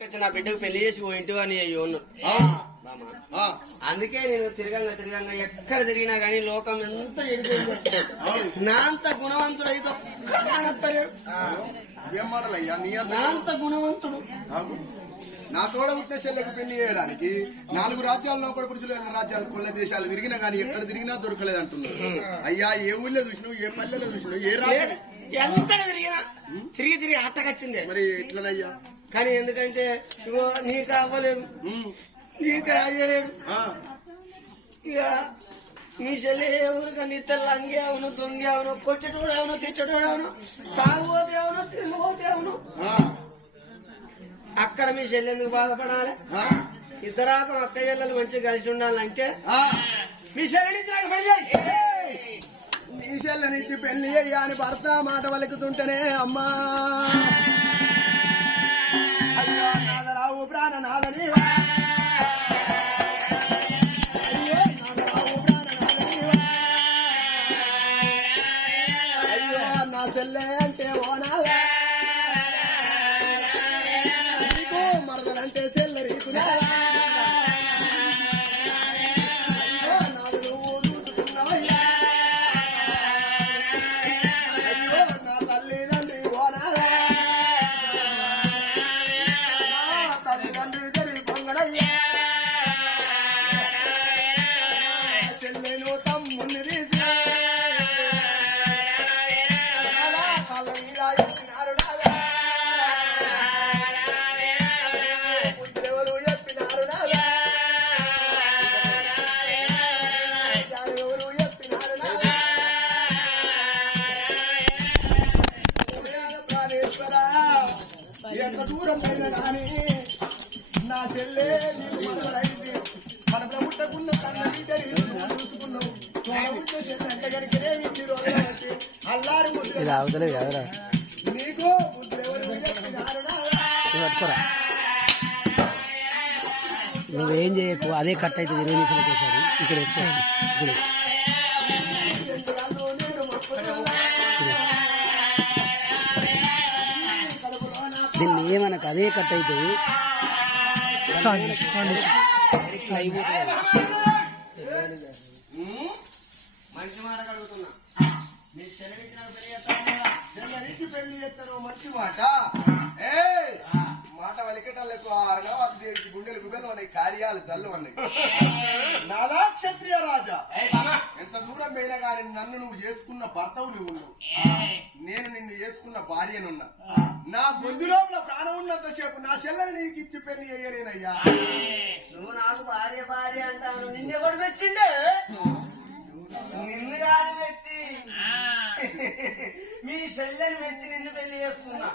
నా బిడ్డకు పెళ్లి చేసి పోయింటు అని అయ్యో అందుకే నేను తిరగంగా ఎక్కడ తిరిగినా గానీ లోకం ఎంత నా అంత గుణవంతుడు అయితే ఏం మాటలయ్యా నా అంత గుణవంతుడు నా తోడ పుట్టిన చెల్లెకు పెళ్లి చేయడానికి 4 రాజ్యాల్లో కూడా పురుషులు రాజ్యాలు కొల్ల దేశాలు తిరిగినా గానీ ఎక్కడ తిరిగినా దొరకలేదు అంటున్నాడు. అయ్యా ఏ ఊళ్ళో చూసినావు, ఏ పల్లెలో చూసినావు, ఏ రాజ్యం ఎంత తిరిగినా తిరిగి అట్టకొచ్చిందే మరి ఎట్లనయ్యా? కానీ ఎందుకంటే ఇగో నీకు అవ్వలేదు, నీకు అయ్యలేడు. ఇక నీ చెల్లి ఎవరు నీ తెల్ల అంగి అవును, దొంగ అవును, కొట్టేటోడు అవును, తిట్టేటోడు అవును, తాగుపోతే అవును, తిరిగిపోతే అవును. అక్కడ మీ చెల్లి ఎందుకు బాధపడాలి? ఇద్దరాకు అక్క చెల్లెలు మంచిగా కలిసి ఉండాలంటే మీ చెల్లిని నాకు పెళ్లి నీ చెల్లెనికి పెళ్లి అయ్యా అని భర్త మాట వలుకుతుంటేనే అమ్మా అయ్యో నాదరావు ప్రాణనాథని అయ్యో నాదరావు ప్రాణనాథని అయ్యో నా చెల్లె అంటే ఓనాలా నీకు మరదలంటే చెల్లె రీతునా ఎంత దూరం అయినా కానీ నా చెల్లె నీళ్ళు మన ముట్టకున్న కన్న చూసుకున్నావు చెల్లె ఇన్ని రోజులు వచ్చి అల్లారి నీకు నువ్వేం చేయకు, అదే కట్ అవుతుంది 20 నిమిషాలకు ఒకసారి. ఇక్కడ దీన్ని ఏమనకు, అదే కట్ అవుతుంది. మంచి మాట కడుగుతున్నా, మీ చెల్లెనికి పెళ్లి చేస్తాను మంచి మాట. మాట వలికటాలకు గుండెలు గుబెలు అన్నాయి, కార్యాలు జల్లు అన్నాయి. నాదా క్షత్రియ రాజా, ఎంత దూరం పోయినా కానీ నన్ను నువ్వు చేసుకున్న భర్తవు నువ్వు, నేను నిన్ను చేసుకున్న భార్యనున్నా. నా బొందులో ప్రాణం ఉన్నంత సేపు నా చెల్లెని నీకు ఇచ్చి పెళ్లి అయ్యలేనయ్యా. నువ్వు నాకు భార్య అంటాను, నిన్నెవడు మెచ్చిండే? నిన్ను కాదు మెచ్చి, మీ చెల్లెని మెచ్చి నిన్ను పెళ్లి చేసుకున్నా.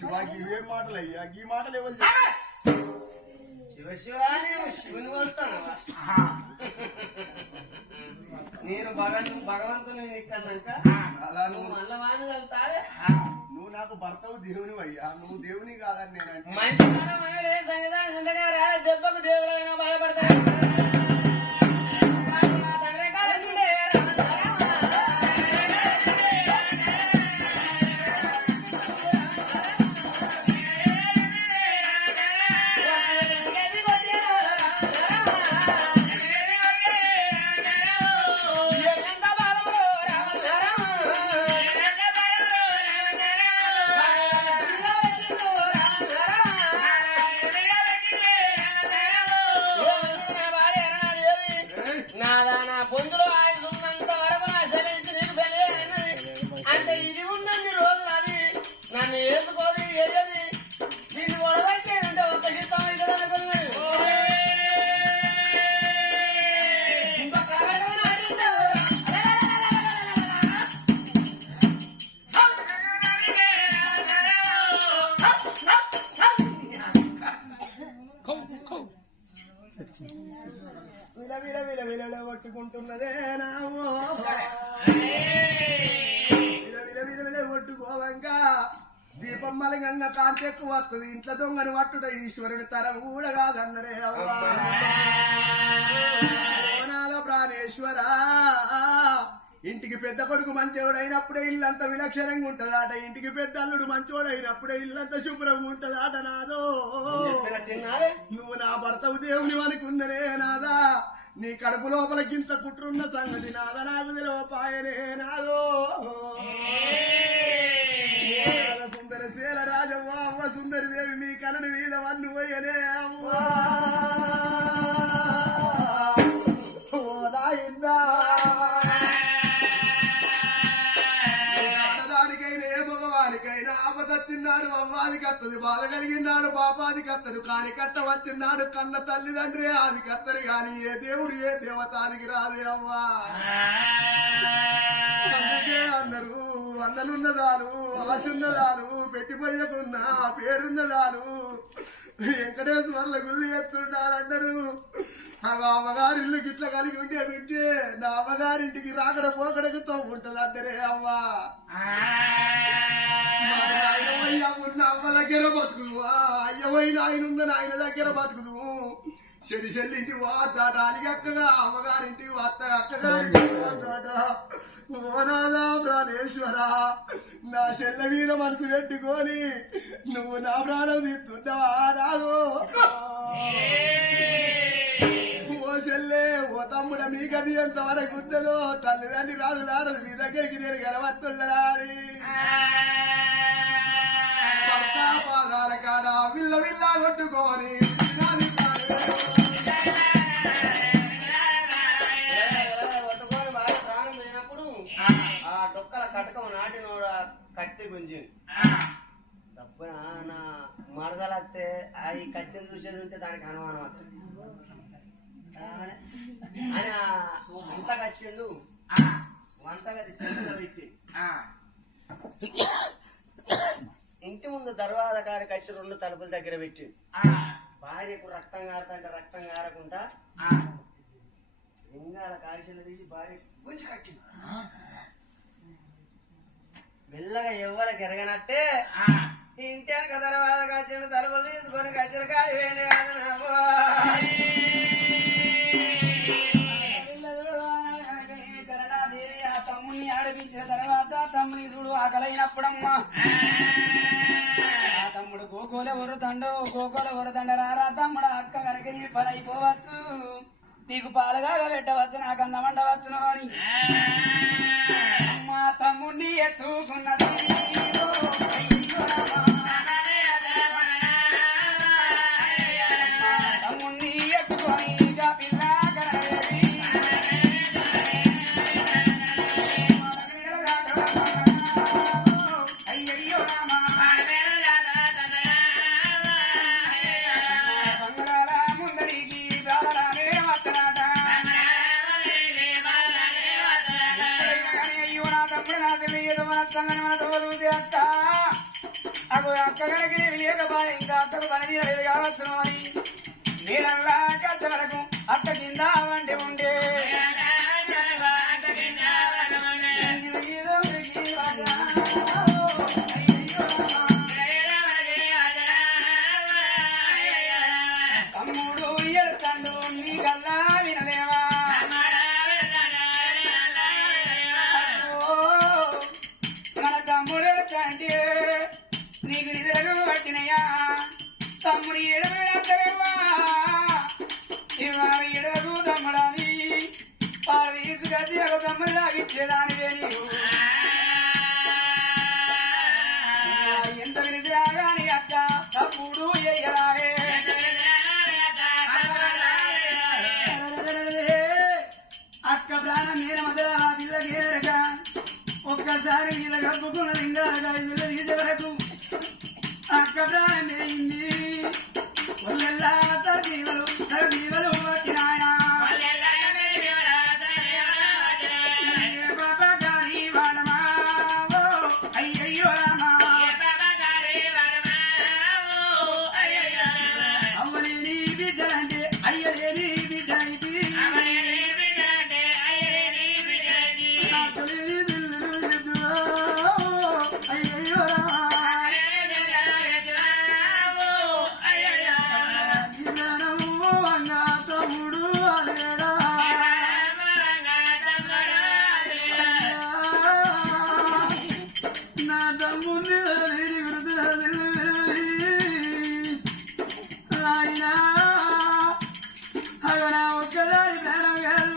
శివ ఇవేం మాటలు అయ్యా? ఈ మాటలు ఎవరు? శివ శివుని వెళ్తాను. నేను భగవంతుని ఎక్కడాక అలా నువ్వు మల్లవాణి వెళ్తావే. నువ్వు నాకు భర్తవు దేవుని అయ్యా, నువ్వు దేవుని కాదని నేను మంచి దెబ్బకు దేవుడైనా భయపడతాడు. విల కొట్టుకుంటున్నదే కొట్టుకోవంగా దీపం మలగన్న కాంతి ఎక్కువ వస్తుంది. ఇంట్లో దొంగను పట్టుట ఈశ్వరుని తరం కూడా కాదన్నరే. ఓనాల ప్రాణేశ్వరా, ఇంటికి పెద్ద కొడుకు మంచోడైనప్పుడే ఇల్లంతా విలక్షణంగా ఉంటదాట, ఇంటికి పెద్ద అల్లుడు మంచోడైనప్పుడే ఇల్లంతా శుభ్రంగా ఉంటదాట. నాదో అనుకున్నావే నువ్వు నా భర్తవు దేవుని అనుకుందనే నాదా నీ కడుపు లోపల గింత కుట్రున్న సంగతి నాద నాకు తెలియపాయనే నాదో సుందర శీల రాజవ్వ అవ్వ సుందరి దేవి మీ కనని మీద వన్ను పోయనే అవ్వా ఓ నాయిందా ఆడదానికైనా ఏ భగవానికైనా ఆపదచ్చిన్నాడు అవ్వాదికి అత్తది బాధ కలిగినాడు పాపాదికి అత్తడు కాని కట్ట వచ్చిన్నాడు కన్న తల్లిదండ్రి ఆదికి అత్తడు కాని ఏ దేవుడు ఏ దేవతానికి రాదే అవ్వా అందుకే అన్నారు అన్నలున్నదాలు ఆశున్నదాలు పెట్టిపోయకున్నా పేరున్నదాలు వెంకటేశ్వర్ల గుళ్ళు ఎత్తుండాలంటారు అమ్మగారిల్లు గిట్ల కలిగి ఉండేది ఉంటే నా అమ్మగారింటికి రాకడ పోకడకుతో ఉంటది అందరే అవ్వా ఉన్న అమ్మ దగ్గర బతుకుదు అయ్యపోయిన ఆయన ఉన్న ఆయన దగ్గర బతుకుదు చెడి చెల్లింటి వాటానికి అక్కగా అమ్మగారింటి అత్త అక్కగారింటి వాటాట ఓనాదా ప్రాణేశ్వర నా చెల్ల మీద మనసు పెట్టుకొని నువ్వు నా ప్రాణం తీస్తున్నావా రాదు ఓ చెల్లే ఓ తమ్ముడ మీ గది ఎంత వరకు ఉంటుందో తల్లిదండ్రి రాదు రాదు మీ దగ్గరికి నేను గెలవత్తుల్లరాలి భర్త పాదాల కాడ విల్ల విల్ల కొట్టుకొని కొట్టుకొని బాగా ప్రాణం పోయినప్పుడు ఆ డొక్కల కటకం నాటినోడు కత్తి గుంజి తప్పున నా మరదలత్తే ఈ కత్తిని చూసేది ఉంటే దానికి అనుమానం వస్తుంది అని వంట కచ్చిండు వంట గది చేతిలో పెట్టి ఇంటి ముందు దర్వాజ కాడికి వచ్చి 2 తలుపుల దగ్గర పెట్టి భార్యకు రక్తం కారుతుంటే రక్తం కారకుండా లింగాల కాల్చలు తీసి భార్య గుంజి కట్టింది మెల్లగా ఎవ్వరికి ఎరగనట్టే ఇంటాను కదా దర్వాజ కాల్చిన తలుపులు తీసుకొని కచ్చిన కాడి వేయండి తమ్ముని ఆడిపించిన తర్వాత తమ్ముని చూడు ఆకలైనప్పుడమ్మా ఆ తమ్ముడు గోకోల వరదండ రారా తమ్ముడు అక్క కనుక నీ పని అయిపోవచ్చు నీకు పాలుగా పెట్టవచ్చు నాకు అన్నం వండవచ్చును అని మా తమ్ముడిని ఎత్తుకున్నది తమ్ముడిని ఎత్తుకొని ఇక పిల్ల కనవేది అక్కడికి లేకపోయి ఇంకా అక్కకు పని తీరలేదు కావచ్చును అని నీళ్ళల్లా కచ్చ వరకు అక్క కింద వండి ఉండే తమ్ముడు ఎడుతండు నీకల్లా వినలేవా మన తమ్ముడు ఎడుతంటే నీకు నిధులకు పట్టినయా తమ్ముడు ఎడవా ఇవాళ ఎడవకు తమ్ముడాని పాలు తీసుకొచ్చి ఒక తమ్ముడు లాగిచ్చేదానివే నీవు ఎంత నిధులాగాని అక్క తమ్ముడు ఎయ్యలాగే అక్క ప్రాణం మీద మొదల ఆ పిల్లకి ఏరక ఒక్కసారి నీళ్ళ కప్పుకున్న లింగాలుగా ఇల్లు తీసే వరకు అక్క ప్రాణం వేయింది ఒళ్ళెల్లా సరదీవలు పట్టినాయన బాబా కానీ ఆయన అగో నా ఒక్కదాని ప్రాణం కాదు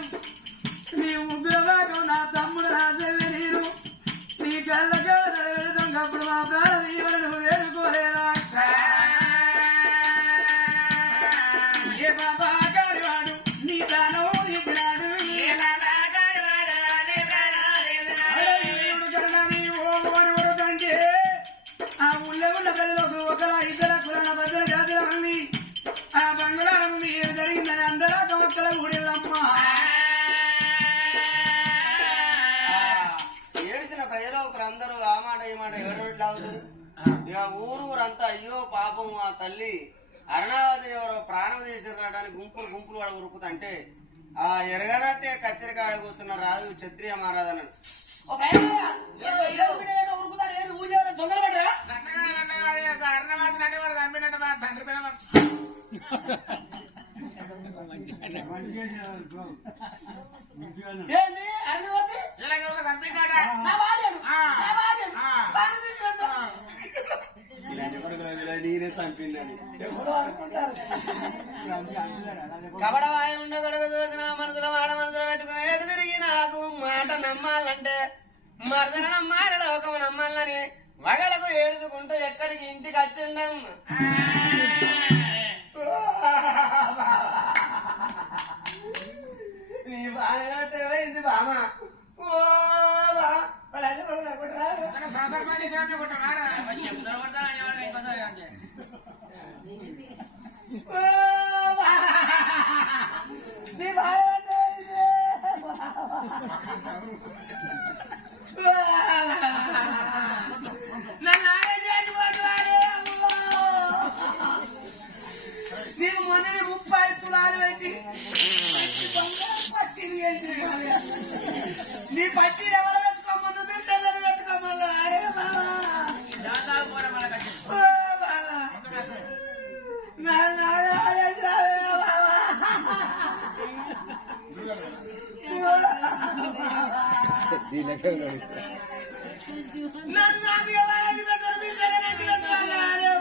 నీ ముగ్గురు భాగం నా తమ్ముడు నా చెల్లి నీరు నీ కళ్ళగా దొంగప్పుడు మా ప్రాణం ఇవన్నీ వేడుకోలేదా ఏ బాబా గారివాడు నీ ప్రాణం ఇచ్చినాడు ఆ ఊళ్ళో ఉన్న ప్రజలకు ఒకలా ఇద్దరు కులాల ప్రజల జాతర మంది ఆ బంగ్లాల ముందు ఏం జరిగిందని అందరూ ఒక్కల ఊడిల్లమ్మా ఏడిసిన ప్రజలు ఒకరందరూ ఆ మాట ఈ మాట ఎవరు ఇట్లా అవుతుంది ఇక ఊరంతా అయ్యో పాపం ఆ తల్లి అరుణావతి ఎవరో ప్రాణం చేసి రావడానికి గుంపులు గుంపులు వాడు ఉరుకుతుంటే ఆ ఎరగనట్టే కచ్చరికాడ కూర్చున్న రాజు క్షత్రియ మహారాజు అన్నాడు నేనే చంపిందని కబడవాయ ఉండగడగ చూసిన మనసులో మాట మనసులో పెట్టుకుని ఎటు తిరిగి నాకు మాట నమ్మాలంటే మరదన నమ్మాలి లోకం నమ్మాలని వగలకు ఏడుచుకుంటూ ఎక్కడికి ఇంటికి వచ్చిండం నీ బాధ పోయింది బామ ఓ బా నీ బాధ నేను మొన్న 30 తులాలు పెట్టి పట్టిని నీ పట్టి ఎవరు పెట్టుకోమన్నా బిడ్డలను పెట్టుకోమన్నా అరే నన్ను ఎవరు పెట్టారు బిడ్డలను పెట్టుకోవాలి అరే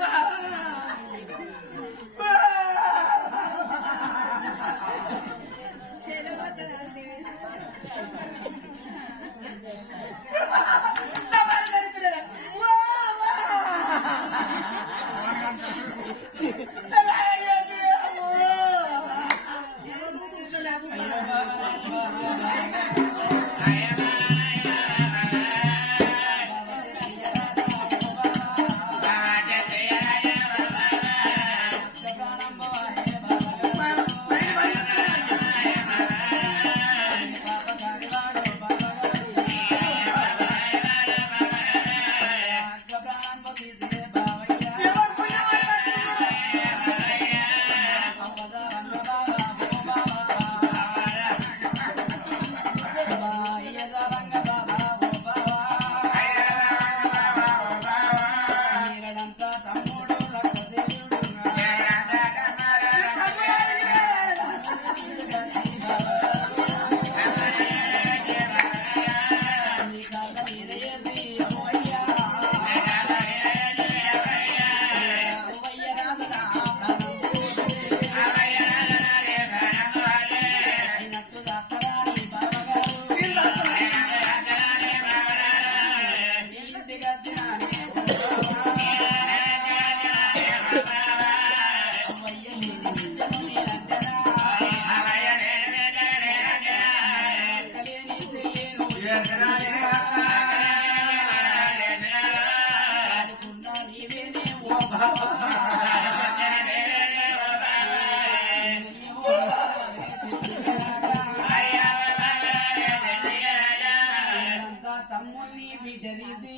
తమ్ముని బిడ్డది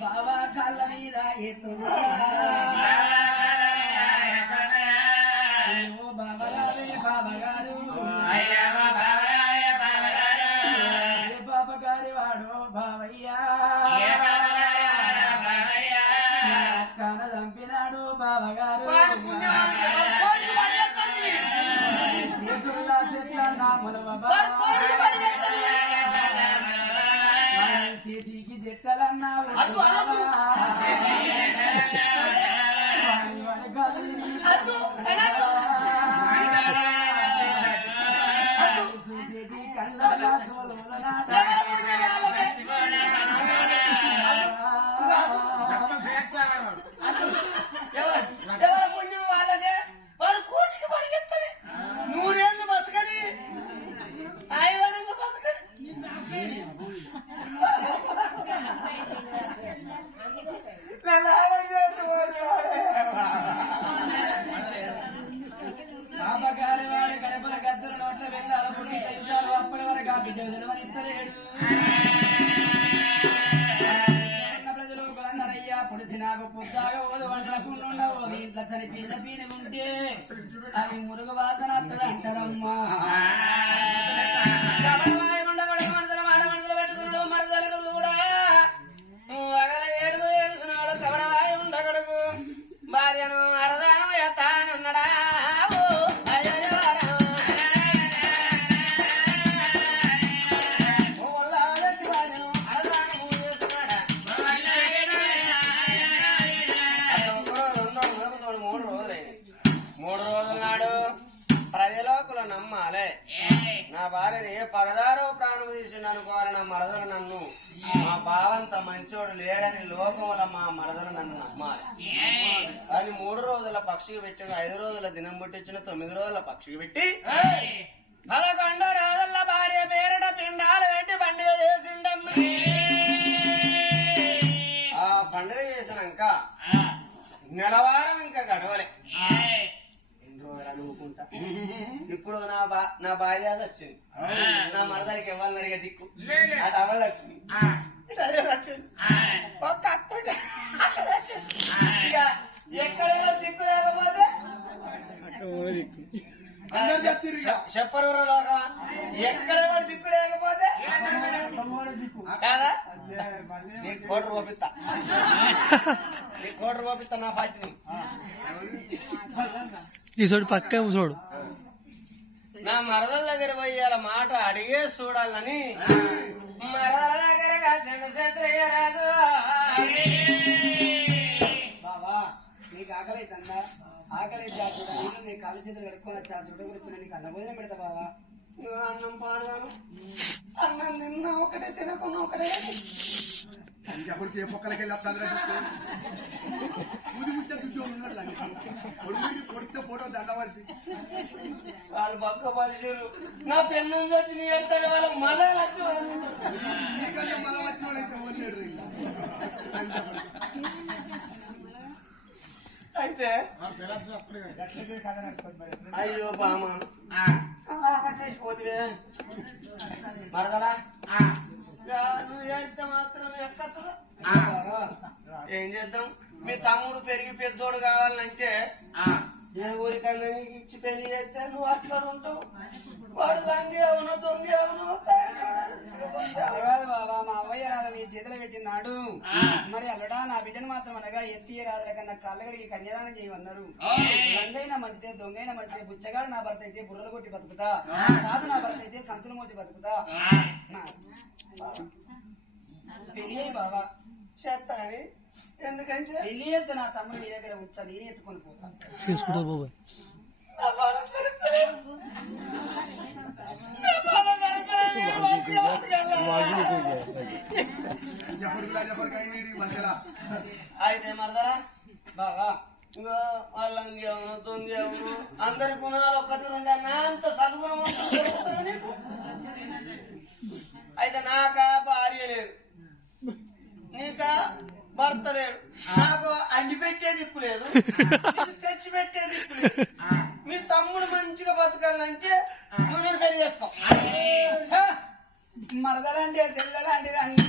బాబా కళ్ళ మీద ఎత్తున్నా బాబగారు బాబా గారి వాడు బావయ్యా కన చంపినాడు బాబగారు చేతికి జట్టలన్నా ఎత్తలేడు ప్రజలు కొలన్నరయ్యా పొడిసి నాకు పుద్దాగా ఓదు వంటలకు ఉండవు ఇంట్లో చనిపోయిన పీన ఉంటే అది మురుగు వాసన అంటారమ్మా భార్యను అరదానం ఎత్తానున్నడా నమ్మాలే నా భార్యని ఏ పగదారో ప్రాణం తీసిండు అనుకోవాలి నా మరదలు నన్ను మా బావంత మంచోడు లేడని లోకంలో మా మరదలు నన్ను నమ్మాలి అని 3 రోజుల పక్షికి పెట్టిన 5 రోజుల దినం పుట్టించిన 9 రోజుల పక్షికి పెట్టి 11 రోజుల భార్య పేరట పిండాలు పెట్టి పండుగ చేసిండమ్మ. ఆ పండుగ చేసినాక నెలవారం ఇంకా గడవలే అనుకుంటా. ఇప్పుడు నా భార్య వచ్చింది, నా మరదలకి ఎవరిని అడిగే దిక్కు అది అవల్ వచ్చింది, ఒక్క అక్కుంటే ఎక్కడెవరు దిక్కు లేకపోతే చెప్పరు లోకమా, ఎక్కడెవరు దిక్కు లేకపోతే కాదా నీకు కోటి రూపిస్తా, నీకు కోటి రూపిస్తా నా పార్టీని. ఈ చోటు పక్క చూడు నా మరదల దగ్గర పోయాల మాట అడిగే చూడాలని మరదల దగ్గర రాజు బాబా నీకు ఆకలి అవుతుందా? ఆకలి అయితే నీ కాలు చేతులు కడుక్కొని వచ్చా చుట్ట కూర్చుని నీకు అన్న భోజనం పెడతా బాబా. నువ్వు అన్నం పాడగాను అన్నం నిన్న ఒకటే తినకున్నా ఒకటే ఇంకెప్పటికి ఏ పొక్కలకి వెళ్ళి పూది ముట్టే దుడ్డు ఉన్నట్ల పొడితే ఫోటో దండవలసి వాళ్ళు పక్క పరిచయం నా పెన్ను వచ్చి నీ ఎడతాడు వాళ్ళ మళ్ళీ నీకంటే మనం వచ్చిన వాళ్ళు అయితే వదిలేడు అయితే అయ్యో బామ పోతే మరదలా నువ్వు చేస్తే మాత్రం ఎక్కదా ఏం చేద్దాం, మీ తమ్ముడు పెరిగి పెద్దోడు కావాలంటే ఏ ఊరికన్నా నీకు ఇచ్చి పెళ్లి చేస్తే నువ్వు అట్లా ఉంటావు, వాడు లంగి అవును దొంగి అవును బాబా. మా అవ్వయ్య రాధ నీ చేతిలో పెట్టినాడు, మరి అల్లడా నా బిడ్డను మాత్రం అనగా ఎత్తి రాధల కన్నా కళ్ళగడికి కన్యాదానం చేయమన్నారు. లంగైనా మంచిదే దొంగైనా మంచిదే, బుచ్చగాడు నా భర్త అయితే బుర్రలు కొట్టి బతుకుతా, సాధు నా భర్త అయితే సంచులు మోచి బతుకుతా. బాబా చేస్తా అని ఎందుకంటే పెళ్లి చేస్తే నా తమ్ముడు నీ దగ్గర ఉంచా, నేనే ఎత్తుకొని పోతాను. చేసుకుంటా బాబా. అయితే మరదరా బాబా వాళ్ళంగి అవును దొంగి అవును అందరి గుణాలు ఒక్కటి రెండు అన్నా అంత సద్గుణం నీకు. అయితే నాకా భార్య లేదు, నీకా భర్త లేడు, నాకు అండి పెట్టే దిక్కు లేదు, తెచ్చి పెట్టే దిక్కు లేదు. మీ తమ్ముడు మంచిగా బతకాలంటే నువ్వు నేను పెళ్లి చేసుకో. మరదలంటే చెల్లెలంటే అన్ని